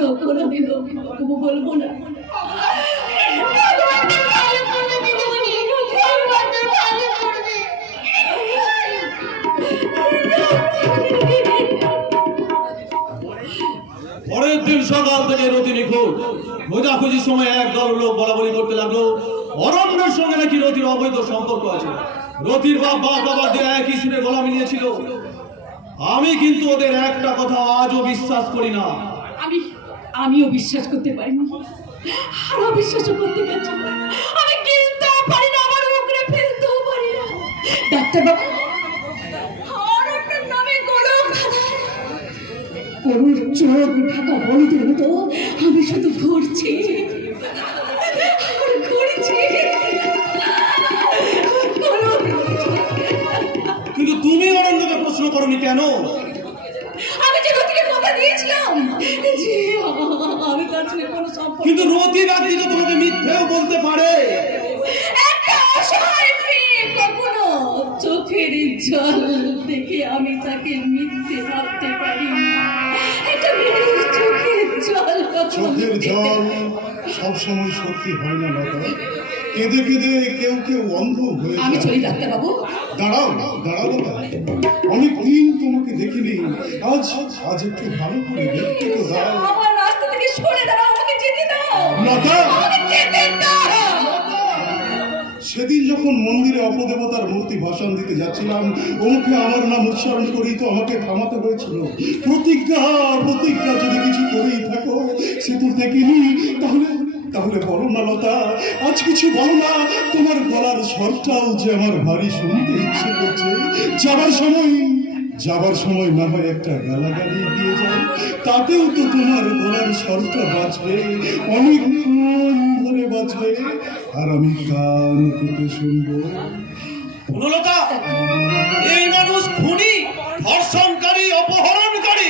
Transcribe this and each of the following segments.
কখনো কোনোদিনও তবু বলব। পরের দিন সকাল থেকে রতি নিখোঁজ। খোঁজাখুঁজির সময় এক দল লোক বলা বলি করতে লাগল। অরণ্যের সঙ্গে নাকি রতির অবৈধ সম্পর্ক আছে। রতির বাপ বাপ বাবা দিয়ে একই সুরে গলা মিলিয়েছিল আমি কিন্তু ওদের একটা কথা আজও বিশ্বাস করি না। আমি আমিও বিশ্বাস করতে পারিনি। আর অবিশ্বাসও করতে পারছি না। আমি কিনতেও পারি না, আমার মুখে ফেলতেও পারি না। ডাক্তার বাবু আমি শুধু ঘুরছি। কিন্তু তুমি অরণ্যকে প্রশ্ন করনি কেন আমি যে রতিকে কথা দিয়েছিলাম যে আমি তার সঙ্গে কোনো সম্পর্ক কিন্তু রতি রাত্রি তো তোমাকে মিথ্যেও বলতে পারে। একটা অসহায় মেয়ে কখনো চোখের জল দেখে আমি তাকে মিথ্যে ভাবতে পারি একটা মেয়ের চোখের জল চোখের জল সবসময় সত্যি হয় না লতা। কেঁদে কেঁদে কেউ কেউ অন্ধ হয়ে আমি। চলি ডাক্তারবাবু। দাঁড়াও দাঁড়াও অনেক দিন তোমাকে দেখিনি। আজ আজ একটু ভালো করে দেখতে তো দাও। সেদিন যখন মন্দিরে অপদেবতার মূর্তি ভাষণ দিতে যাচ্ছিলাম ওকে আমার নাম উচ্চারণ করেই তো আমাকে থামাতে হয়েছিল। প্রতিজ্ঞা প্রতিজ্ঞা যদি কিছু করেই থাকো সে তো দেখিনি তাহলে তাহলে বলো না লতা আজ কিছু বলো না তোমার গলার স্বরটাও যে আমার ভারী শুনতে ইচ্ছে করছে যাবার সময় যাবার সময় না হয় একটা গালাগালি দিয়ে যায়। তাতেও তো তোমার গলার স্বরটা বাঁচবে অনেকক্ষণ ধরে বাঁচবে আর আমি কান পেতে শুনব। এই মানুষ খুনি ধর্ষণকারী অপহরণকারী।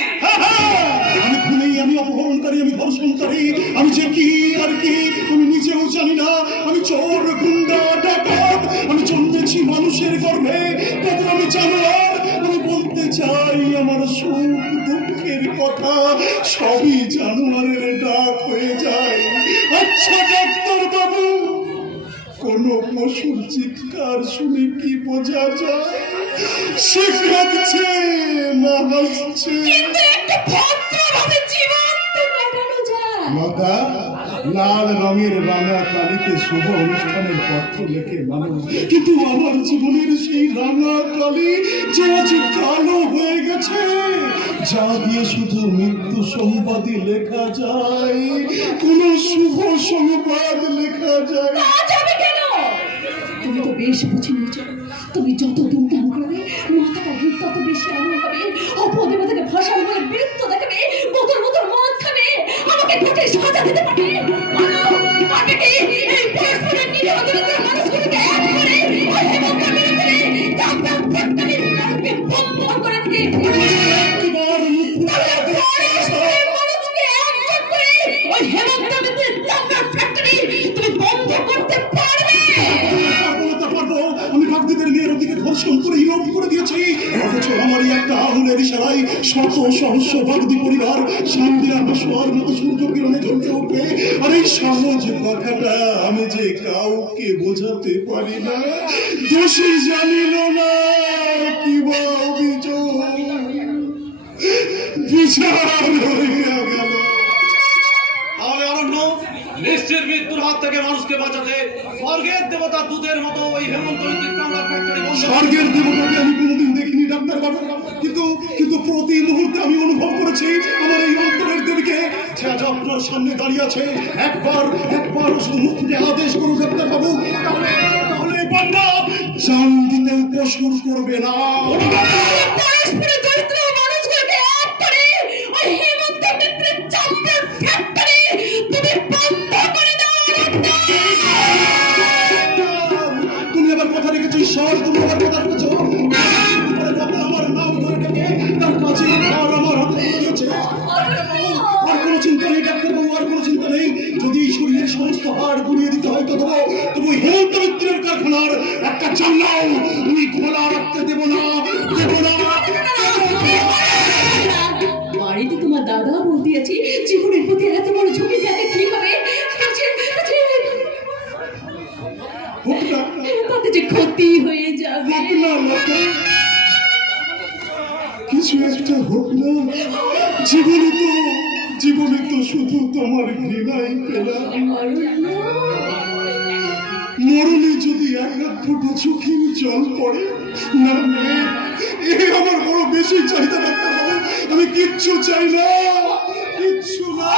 আমি খুনি আমি অপহরণকারী আমি ধর্ষণকারী আমি যে কি আর কি আমি নিজেও জানি না। আমি চোর গুন্ডা ডাকাত আমি জন্মেছি মানুষের গর্ভে তাদের আমি আমি বলতে চাই আমার সুখ দুঃখের কথা। সবই জানোয়ারের ডাক হয়ে যায়। আচ্ছা ডাক্তার বাবু কোন পশুর চিৎকার শুনে কি বোঝা যায়? সে কাঁদছে না হাসছে। লাল রঙের রাঙা কালিতে শুভ অনুষ্ঠানের পত্র লেখে মানুষ। কিন্তু আমার জীবনের সেই রাঙা কালি যে আজ কালো হয়ে গেছে যা দিয়ে শুধু মৃত্যু সংবাদই লেখা যায় কোন শুভ সংবাদ লেখা যায়। তুমি তো বেশ বুঝে নিয়েছো। তুমি যত দুমদাম করবে মাথাটা তত বেশি আলো হবে। আমার একটা আঙুলের ইশারায় শত সহস্র বাগদি পরিবার শান্তির শোয়ার মতো সূর্য কিরণে জ্বলতে উঠবে। আর এই সহজ কথাটা আমি যে কাউকে বোঝাতে পারি না, দোষী জানিল না কি বা অভিযোগ? বিচার বাঁচাতে স্বর্গের দেবতা দুধের মতো ওই হেমন্ত স্বর্গের দেবতাকে আমি কোনোদিন দেখিনি ডাক্তার বাবু। কিন্তু কিন্তু প্রতি মুহূর্তে আমি অনুভব করেছি আমার এই অন্তরের দেবীকে। যে আপনার সামনে দাঁড়িয়ে আছে। একবার একবার মুখ আদেশ করুন ডাক্তার বাবু। তাহলে তাহলে জান দিতে কসুর করবে না। আপনার একটা চাল্লাও। তুমি খোলা রাখতে দেবো না দেবো না। বাড়িতে তোমার দাদা বলতে আছে জীবনের প্রতি এত বড় ঝুঁকি দেখে কি হবে তাতে যে ক্ষতি হয়ে যাবে। কিছু একটা হোক না। জীবনে তো জীবনে তো শুধু তোমার ঘৃণাই পেলাম। মরণে যদি এক এক ফুটো চোখের জল পড়ে না এ আমার বড় বেশি চাহিদা রাখতে হবে। আমি কিচ্ছু চাই না কিচ্ছু না।